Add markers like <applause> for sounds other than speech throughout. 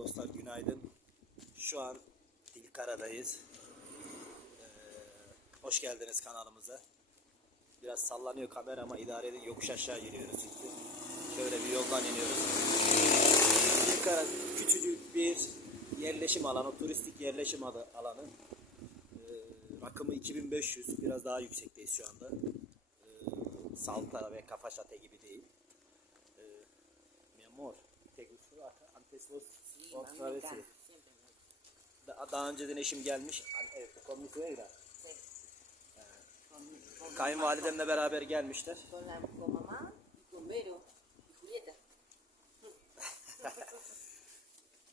dostlar günaydın. Şu an Dilkara'dayız. Ee, hoş geldiniz kanalımıza. Biraz sallanıyor kamera ama idare edin yokuş aşağı giriyoruz çünkü. Şöyle bir yoldan iniyoruz. Dilkara küçücük bir yerleşim alanı, turistik yerleşim alanı. Ee, rakımı 2500, biraz daha yüksekteyiz şu anda. Ee, Salta ve Kafaşate gibi değil. Ee, mi amor, ¿te? Antes vos otra vez sí. Da- Daha önceden eşim gelmiş. Suegra. Kayınvalidemle beraber gelmişler. <laughs>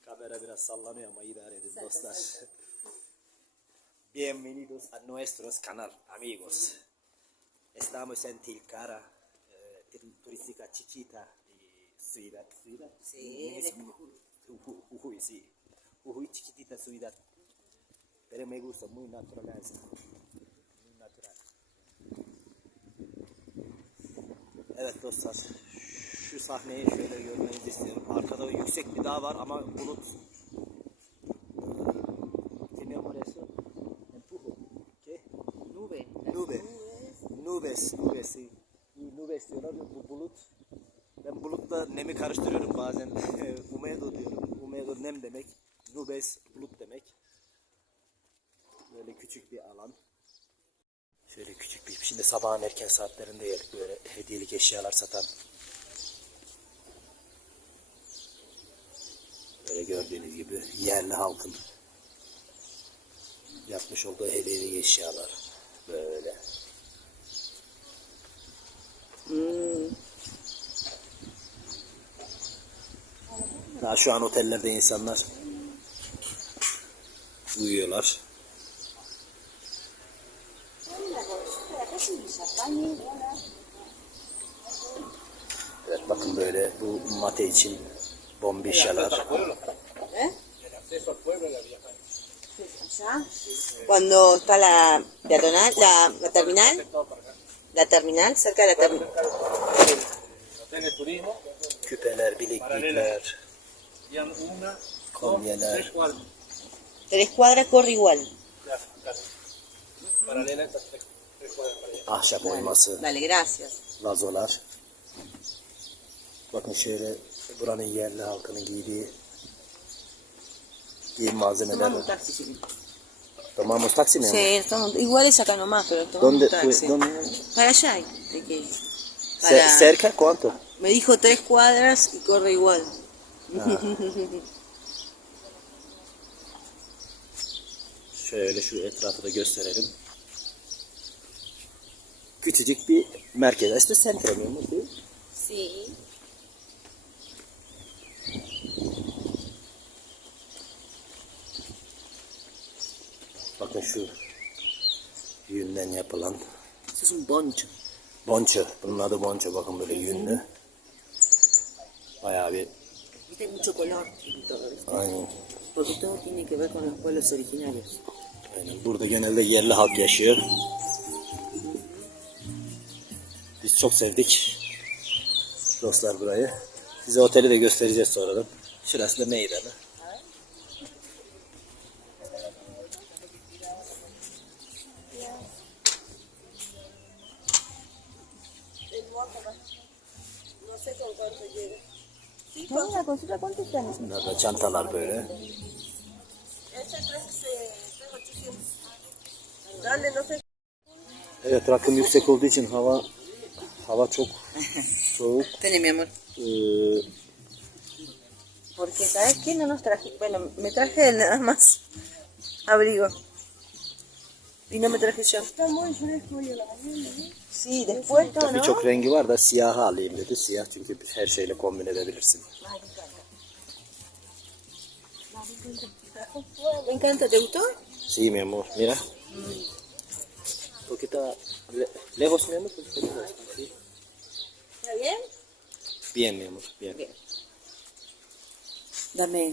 Kamera biraz sallanıyor ama idare edin dostlar. <laughs> Bienvenidos a nuestros canal, amigos. Estamos en Tilcara, eh, tur- turística chiquita y ciudad. ciudad. Sí, Jujuy, sí. Jujuy chiquitita ciudad. Pero me gusta, muy naturaleza. Muy natural. Evet dostlar. Şu sahneyi şöyle görmenizi istiyorum. Arkada yüksek bir dağ var ama bulut. Nube. Nubes. Nubes. sí. Nubes diyorlar ya bu bulut. Bulutla nemi karıştırıyorum bazen. <laughs> Umedo diyorum. Umedo nem demek. Nubes bulut demek. Böyle küçük bir alan. Şöyle küçük bir şimdi sabahın erken saatlerinde geldik böyle hediyelik eşyalar satan. Böyle gördüğünüz gibi yerli halkın yapmış olduğu hediyelik eşyalar. Böyle. Daha şu an otellerde insanlar uyuyorlar. Evet bakın böyle bu mate için bombişyalar. Allá. Cuando está la peatonal, la, la terminal, la terminal, cerca de la terminal. Küpeler, bileklikler, una, dos, tres cuadras. Tres cuadras corre igual. Claro, claro. Paralela estas tres, tres cuadras para allá. Ahşap oyması, Dale, gracias. vazolar. Bakın şöyle buranın yerli halkının giydiği giyim malzemeler Tomamos var. taxi, chiquito. Tomamos taksi mi? ama? Sí, estamos, igual es acá nomás, pero tomamos ¿Dónde taxi. fue? ¿Dónde? Para allá hay. de que- Se- para- cerca cuánto? Me dijo tres cuadras y corre igual. Şöyle şu etrafı da gösterelim. Küçücük bir merkez. İşte centro mi? değil mi? Sí. Bakın şu yünden yapılan un boncho. bonço. Bunun adı bonço. Bakın böyle yünlü. Bayağı bir Hay mucho color y todo, ¿viste? aynen. Porque todo tiene que ver con los pueblos originarios. aynen. Burada genelde yerli halk yaşıyor. Biz çok sevdik. Dostlar burayı. Size oteli de göstereceğiz sonradan. Şurası da meydanı. No, ¿cuánto están? Bunlar da çantalar böyle. Evet rakım yüksek olduğu için hava hava çok soğuk. Tenés, mi amor. Ee, Porque, ¿sabes qué? No nos traje. Bueno, me traje nada más abrigo. Y no me traje yo. Mañana. Sí, después no, ¿no? birçok rengi var da siyahı alayım dedi. Siyah çünkü her şeyle kombin edebilirsin. Me encanta, ¿te gustó? Sí, mi amor, mira. Un poquito le- lejos, mi amor. sí. ¿Está bien? Bien, mi amor, bien. Bien. Dame.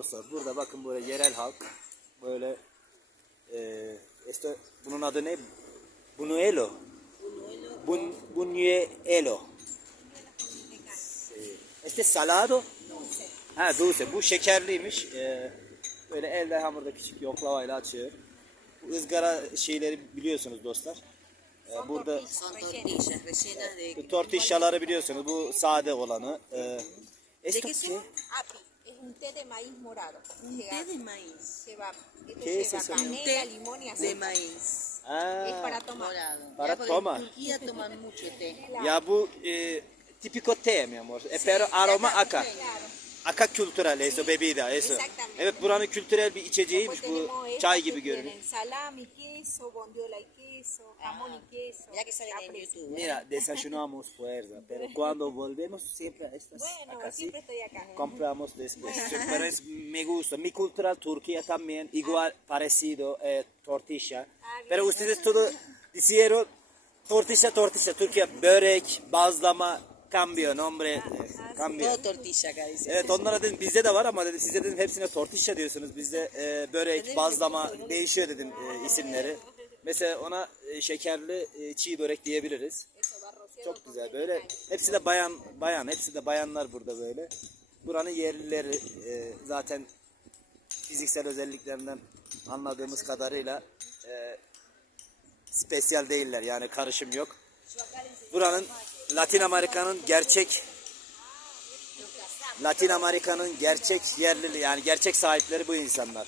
Dostlar burada bakın böyle yerel halk böyle e, işte bunun adı ne? Buñuelo. Bun, buñuelo. Eh, Este salado. Ha dulce. Bu şekerliymiş. Ee, böyle elde hamurda küçük yoklavayla açıyor. Bu ızgara şeyleri biliyorsunuz dostlar. Ee, burada tortillaları biliyorsunuz. Bu sade olanı. Ee, ¿De esto es un té de maíz morado. Un té de maíz. Lleva, esto ¿Qué es lleva eso? Un canela, té limón y de azúcar. maíz. Ha, Es para tomar. Morado. Para Ya, tomar. En Turquía toman mucho té. ya bu e, típico té mi amor. E, pero aroma acá. Acá kültürel eso bebida eso. Exactamente. Evet buranın kültürel bir içeceğiymiş bu çay gibi görünüyor. salami, queso, bondiola y queso, jamón y queso. Mira que salen en. YouTube. Mira, desayunamos fuerza, pero <laughs> cuando volvemos siempre a estas Bueno, acá sí, siempre estoy acá. compramos después. Pero es, me <laughs> gusta. Mi cultural Turquía también, igual parecido, eh, tortilla. Pero ustedes todo dijeron tortilla, tortilla. Türkiye börek, bazlama, cambio, nombre, eh, cambio. Todo tortilla acá dice. Evet onlara dedim bizde de var ama dedim size dedim hepsine tortilla diyorsunuz. Bizde e, börek, bazlama değişiyor dedim e, isimleri. Mesela ona e, şekerli e, çiğ börek diyebiliriz. Çok güzel böyle. Hepsi de bayan bayan, hepsi de bayanlar burada böyle. Buranın yerlileri e, zaten fiziksel özelliklerinden anladığımız kadarıyla e, spesyal değiller yani karışım yok. Buranın Latin Amerika'nın gerçek Latin Amerika'nın gerçek yerlili yani gerçek sahipleri bu insanlar.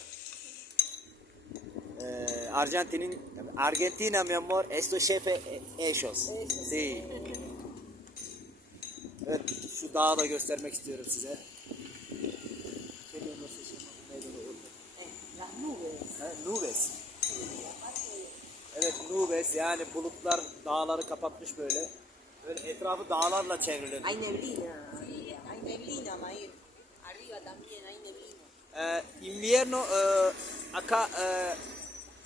Ee, Arjantin'in Argentina mi amor esto jefe ellos. Sí. Evet şu dağı da göstermek istiyorum size. Nubes. Evet nubes yani bulutlar dağları kapatmış böyle. Böyle etrafı dağlarla çevrili. Hay neblina. Hay neblina, Maír. Arriba también hay neblina. Eh, invierno eh, acá eh,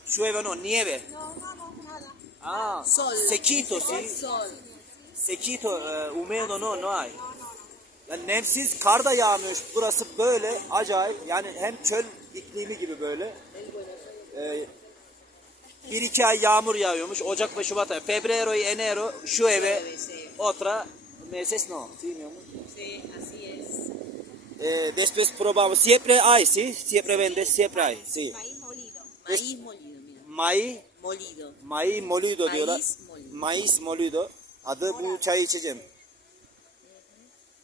llueve no nieve. No, no, no, nada. Ah, Sol. sequito sí. Sol. Sequito, e, húmedo no, no hay. Yani nemsiz kar da yağmıyor. Burası böyle acayip. Yani hem çöl iklimi gibi böyle. E, bir iki ay yağmur yağıyormuş. Ocak ve Şubat ayı. Febrero y enero llueve. Otra meses no. ¿Sí, mi amor? Sí, así es. Eh, después probamos. Siempre hay, sí. Siempre vende, siempre hay. Sí. Maíz molido. Maíz molido, mira. Maíz, Molido. maíz molido Maíz diyorlar. molido. Maíz molido. Adı bu çayı içeceğim.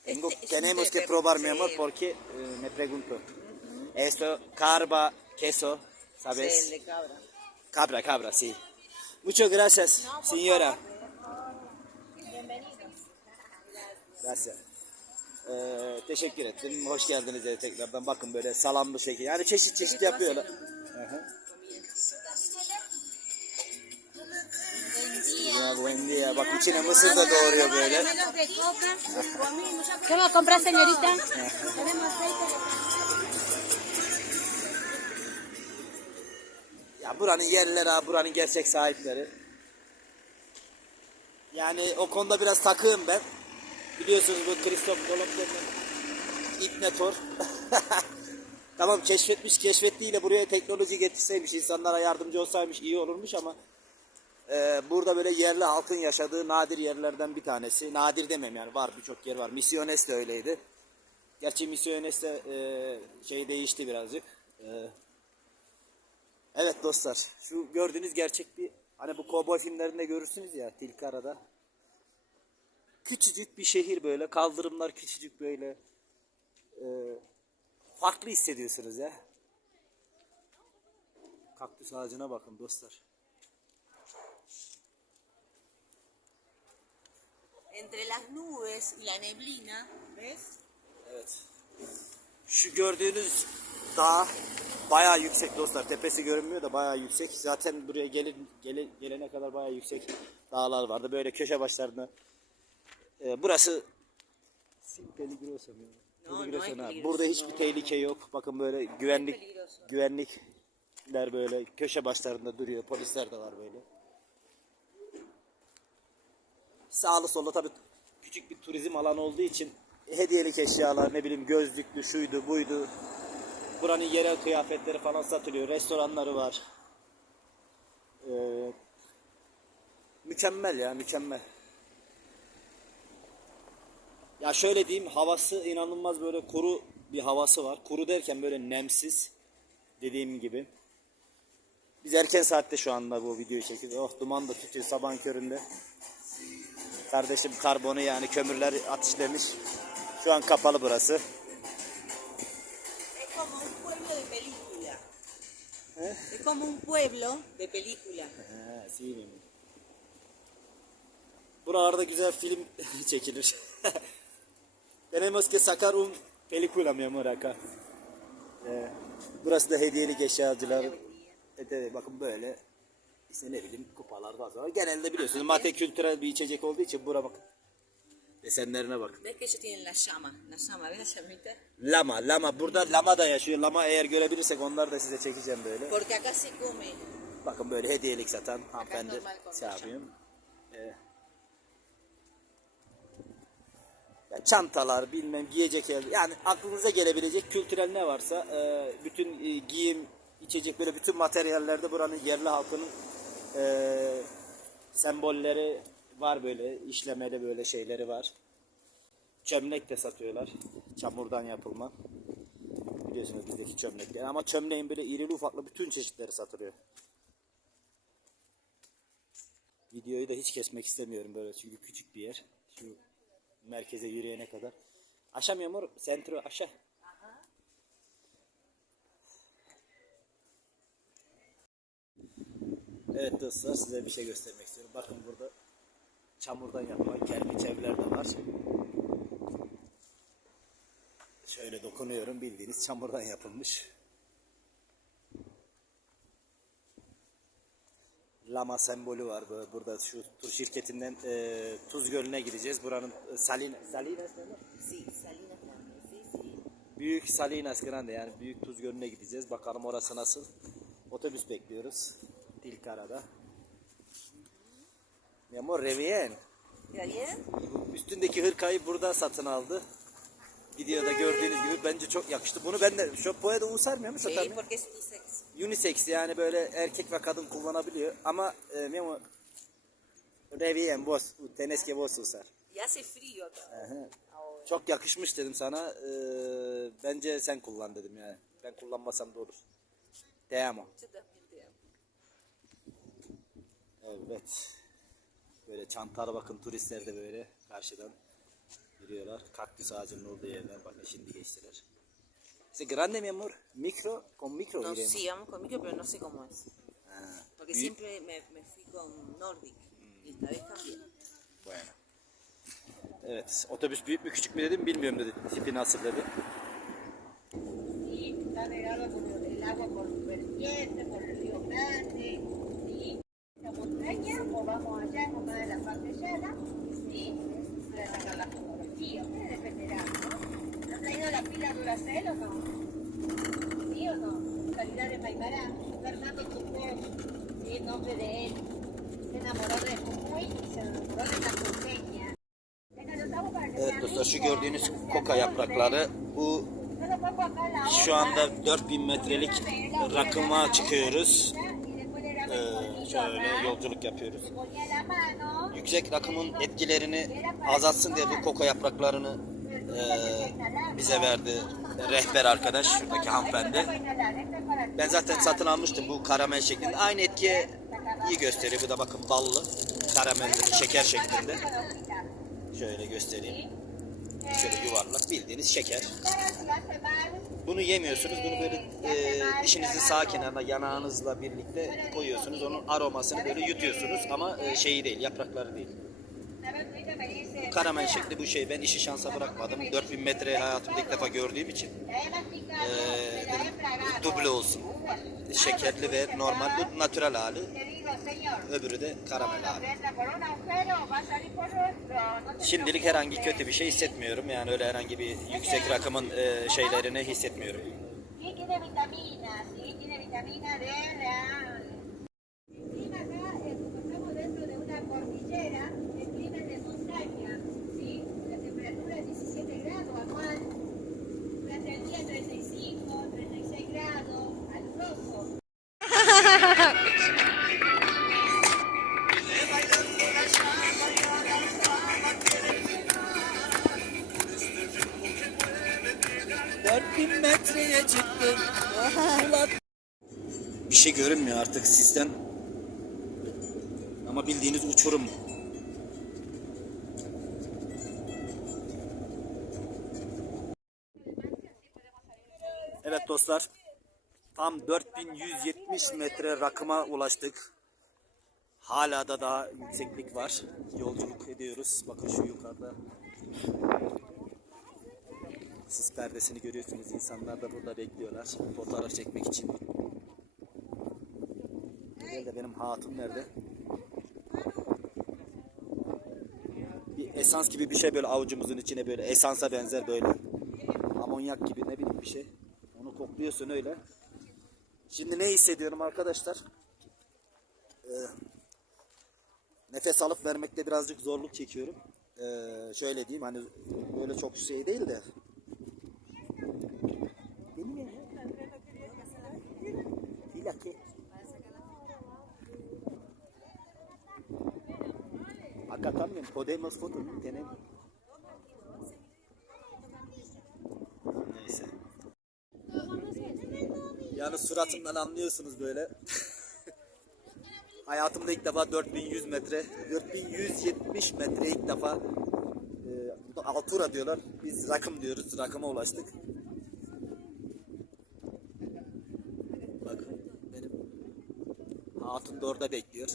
Tengo- tenemos que probar, mi sí. amor, porque eh, me pregunto. Esto, carba, queso, Sí, ¿sabes? el de cabra. Cabra, cabra, sí. Muchas gracias, señora. Gracias. Ee, teşekkür ettim. Hoş geldiniz de tekrardan. Bakın böyle salamlı şekil. Yani çeşit çeşit yapıyorlar. Ya, buen día. Bak içine mısır da doğruyor böyle. ¿Qué va a comprar, señorita? Ya buranın yerlileri abi, buranın gerçek sahipleri. Yani o konuda biraz takığım ben. Biliyorsunuz bu Kristof Kolomb'un İpnetor. <laughs> tamam keşfetmiş keşfettiğiyle buraya teknoloji getirseymiş insanlara yardımcı olsaymış iyi olurmuş ama e, burada böyle yerli halkın yaşadığı nadir yerlerden bir tanesi. Nadir demem yani var birçok yer var. Misyones de öyleydi. Gerçi Misyones de e, şey değişti birazcık. E, Evet dostlar, şu gördüğünüz gerçek bir hani bu kovboy filmlerinde görürsünüz ya Tilkara'da. Küçücük bir şehir böyle, kaldırımlar küçücük böyle. Ee, farklı hissediyorsunuz ya. Kaktüs ağacına bakın dostlar. Entre las nubes y la neblina, ¿ves? Evet. Şu gördüğünüz dağ bayağı yüksek dostlar. Tepesi görünmüyor da bayağı yüksek. Zaten buraya gelin, gele- gelene kadar bayağı yüksek dağlar vardı. Böyle köşe başlarında. Ee, burası peligroso, Burada hiçbir tehlike yok. Bakın böyle güvenlik güvenlikler böyle köşe başlarında duruyor. Polisler de var böyle. Sağlı solda tabii küçük bir turizm alanı olduğu için hediyelik eşyalar ne bileyim gözlüklü şuydu buydu buranın yerel kıyafetleri falan satılıyor. Restoranları var. Ee, mükemmel ya mükemmel. Ya şöyle diyeyim havası inanılmaz böyle kuru bir havası var. Kuru derken böyle nemsiz dediğim gibi. Biz erken saatte şu anda bu videoyu çekiyoruz. Oh duman da tutuyor sabahın köründe. Kardeşim karbonu yani kömürler ateşlemiş. Şu an kapalı burası. Es como un pueblo de película. Sihirli mi? Buralarda güzel film <laughs> çekilir. <laughs> Tenemos que sacar un película mi amor acá. Ee, burası da hediyelik eşyacılar. Evet, bakın böyle. İşte ne bileyim kupalar falan. Genelde biliyorsunuz mate kültürel bir içecek olduğu için bura bakın. Desenlerine bakın. ¿Ves que ellos tienen la llama? La llama, ¿ves la llamita? Lama, lama. Burada lama da yaşıyor. Lama eğer görebilirsek onları da size çekeceğim böyle. Porque acá se come. Bakın böyle hediyelik satan hanımefendi şey yapıyorum. Ee, ya çantalar bilmem giyecek el yani aklınıza gelebilecek kültürel ne varsa e, bütün e, giyim içecek böyle bütün materyallerde buranın yerli halkının e, sembolleri var böyle işlemeli böyle şeyleri var. Çömlek de satıyorlar. Çamurdan yapılma. Biliyorsunuz bizdeki çömlekler ama çömleğin böyle irili ufaklı bütün çeşitleri satılıyor. Videoyu da hiç kesmek istemiyorum böyle çünkü küçük bir yer. Şu merkeze yürüyene kadar. Aşağı mı Yağmur? Sentro aşağı. Evet dostlar size bir şey göstermek istiyorum. Bakın burada çamurdan yapılan kerpiç evler de var. Şöyle dokunuyorum bildiğiniz çamurdan yapılmış. Lama sembolü var burada şu tur şirketinden e, Tuz Gölü'ne gideceğiz. Buranın e, Salina, Salinas. Büyük Salinas Grande yani Büyük Tuz Gölü'ne gideceğiz. Bakalım orası nasıl. Otobüs bekliyoruz. Tilkara'da. Mi amor, re bien. Üstündeki hırkayı burada satın aldı. Videoda gördüğünüz gibi bence çok yakıştı. Bunu ben de şu puedo usar mı? Sí, porque es unisex. Unisex yani böyle erkek ve kadın kullanabiliyor ama e, mi amor, re bien vos, tenés que vos usar. Y hace frío acá. Çok yakışmış dedim sana. E, bence sen kullan dedim yani. Ben kullanmasam da olur. Te amo. Yo también te amo. Evet. Böyle çantalara bakın turistler de böyle karşıdan yürüyorlar. Kaktüs ağacının olduğu yerden bakın şimdi geçtiler. ¿Es grande mi amor? Micro, con micro No, iremos. sí, vamos con micro, pero no sé cómo es. Ha, Porque büyük- siempre me, me fui con Nordic. Y esta vez cambié. Bueno. Evet, otobüs büyük mü küçük mü dedim bilmiyorum dedi. Tipi nasıl dedi. ¿sí? está regado con el agua por vertiente, por el río Grande, Evet dostlar şu gördüğünüz koka yaprakları bu şu anda 4000 metrelik rakıma çıkıyoruz. Ee, şöyle yolculuk yapıyoruz. Yüksek rakımın etkilerini azaltsın diye bu koka yapraklarını e, bize verdi rehber arkadaş şuradaki hanımefendi. Ben zaten satın almıştım bu karamel şeklinde. Aynı etkiye iyi gösteriyor. Bu da bakın ballı. Karamel şeker şeklinde. Şöyle göstereyim. Şöyle yuvarlak bildiğiniz şeker. Bunu yemiyorsunuz. Bunu böyle e, dişinizin sağ kenarına yanağınızla birlikte koyuyorsunuz. Onun aromasını böyle yutuyorsunuz ama e, şeyi değil, yaprakları değil. Karamel şekli bu şey. Ben işi şansa bırakmadım. 4000 metre hayatımda ilk defa gördüğüm için e, dedim duble olsun. Şekerli ve normal. Bu natural hali. Öbürü de karamel hali. Şimdilik herhangi kötü bir şey hissetmiyorum. Yani öyle herhangi bir yüksek rakımın e, şeylerini hissetmiyorum. Sí, tiene vitaminas, sí, tiene vitamina D real. El clima acá, eh, como estamos dentro de una cordillera, el clima es de montaña, ¿sí? La temperatura es 17 grados anual. Durante el día 35, 36 metreye çıktım. Bir şey görünmüyor artık sizden. Ama bildiğiniz uçurum. Evet dostlar. Tam 4170 metre rakıma ulaştık. Hala da daha yükseklik var. Yolculuk ediyoruz. Bakın şu yukarıda. Sis perdesini görüyorsunuz. İnsanlar da burada bekliyorlar. Fotoğraf çekmek için. Nerede benim hatun nerede? Bir esans gibi bir şey böyle avucumuzun içine böyle esansa benzer böyle. Amonyak gibi ne bileyim bir şey. Onu kokluyorsun öyle. Şimdi ne hissediyorum arkadaşlar? Ee, nefes alıp vermekte birazcık zorluk çekiyorum. Ee, şöyle diyeyim hani böyle çok şey değil de. Acá también podemos foto, ¿no? Tenemos. Neyse. Yani suratımdan anlıyorsunuz böyle. <laughs> Hayatımda ilk defa 4100 metre, 4170 metre ilk defa e, altura diyorlar. Biz rakım diyoruz. Rakıma ulaştık. Bakın benim hatun da orada bekliyor.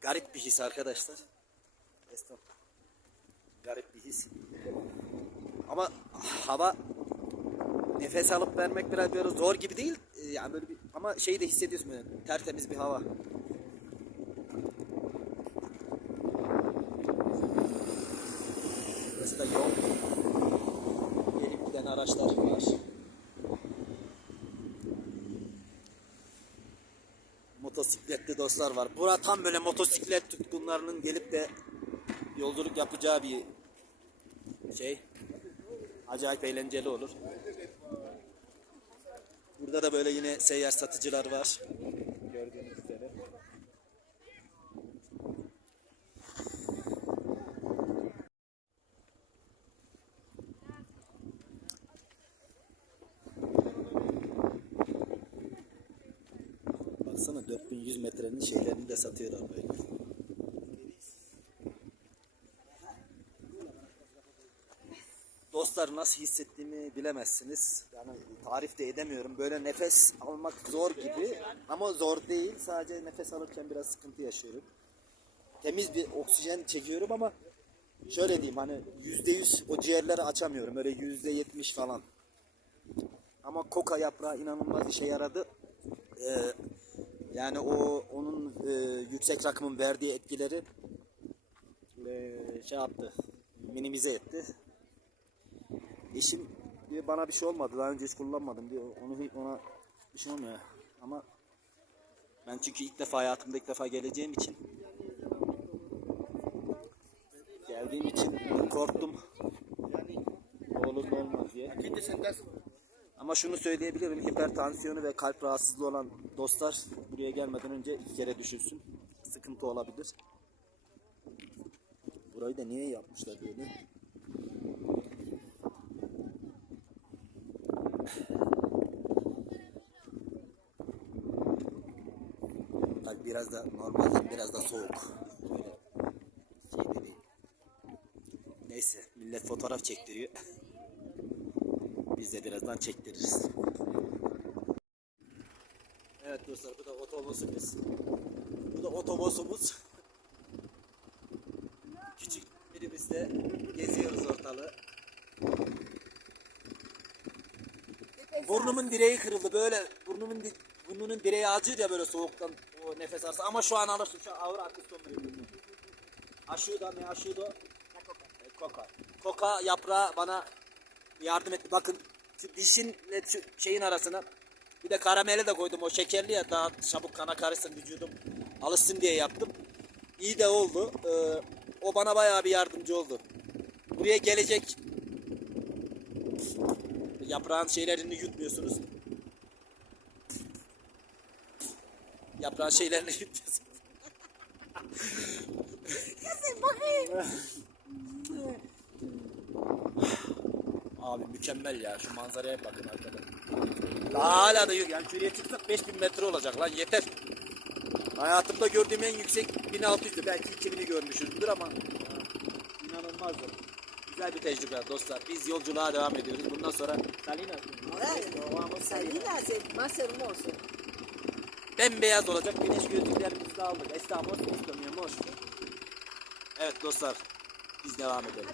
Garip bir his arkadaşlar. Garip bir his. Ama hava nefes alıp vermek biraz böyle zor gibi değil. Ee, Yani böyle bir ama şeyi de hissediyorsun böyle tertemiz bir hava. Burası da yol. Gelip giden araçlar var. Motosikletli dostlar var. Bura tam böyle motosiklet tutkunlarının gelip de yolculuk yapacağı bir şey. Acayip eğlenceli olur. Burada da böyle yine seyyar satıcılar var. Gördüğünüz üzere. Baksana 4100 metrenin şeylerini de satıyorlar böyle. Dostlar nasıl hissettiğimi bilemezsiniz. Yani tarif de edemiyorum. Böyle nefes almak zor gibi ama zor değil. Sadece nefes alırken biraz sıkıntı yaşıyorum. Temiz bir oksijen çekiyorum ama şöyle diyeyim hani yüzde yüz o ciğerleri açamıyorum. Öyle yüzde yetmiş falan. Ama koka yaprağı inanılmaz işe yaradı. Ee, yani o onun e, yüksek rakımın verdiği etkileri e, şey yaptı. Minimize etti. Eşim diyor bana bir şey olmadı daha önce hiç kullanmadım diyor. Onu ona bir şey olmuyor. Ama ben çünkü ilk defa hayatımda ilk defa geleceğim için geldiğim için korktum. Olur ne olmaz diye. Ama şunu söyleyebilirim. Hipertansiyonu ve kalp rahatsızlığı olan dostlar buraya gelmeden önce iki kere düşünsün. Sıkıntı olabilir. Burayı da niye yapmışlar böyle? Bak biraz da normalden biraz da soğuk. Böyle şey de değil. Neyse millet fotoğraf çektiriyor. <laughs> Biz de birazdan çektiririz. Evet dostlar bu da otobüsümüz. Bu da otobüsümüz. <laughs> Küçük minibüste geziyoruz ortalığı. Burnumun direği kırıldı böyle burnumun di burnunun direği acır ya böyle soğuktan o nefes alırsa ama şu an alırsın şu an ağır akıston veriyor burnu. Aşuda ne aşuda? Koka. Koka yaprağı bana yardım etti. Bakın şu dişinle şu şeyin arasına bir de karamele de koydum o şekerli ya daha çabuk kana karışsın vücudum alışsın diye yaptım. İyi de oldu. Ee, o bana bayağı bir yardımcı oldu. Buraya gelecek yaprağın şeylerini yutmuyorsunuz. Yaprağın şeylerini <laughs> yutacağız. Abi mükemmel ya. Şu manzaraya bakın arkada. Daha hala da yok. Yani şuraya çıksak 5000 metre olacak lan yeter. Hayatımda gördüğüm en yüksek 1600'dü. Belki 2000'i görmüşüzdür ama inanılmazdı. Güzel bir tecrübe dostlar. Biz yolculuğa devam ediyoruz. Bundan sonra Salinas. Ahora, Salinas es más hermoso. Bembeyaz olacak. Güneş gözlüklerimizi de aldık. Estamos listo mi amor. Evet dostlar. Biz devam edelim.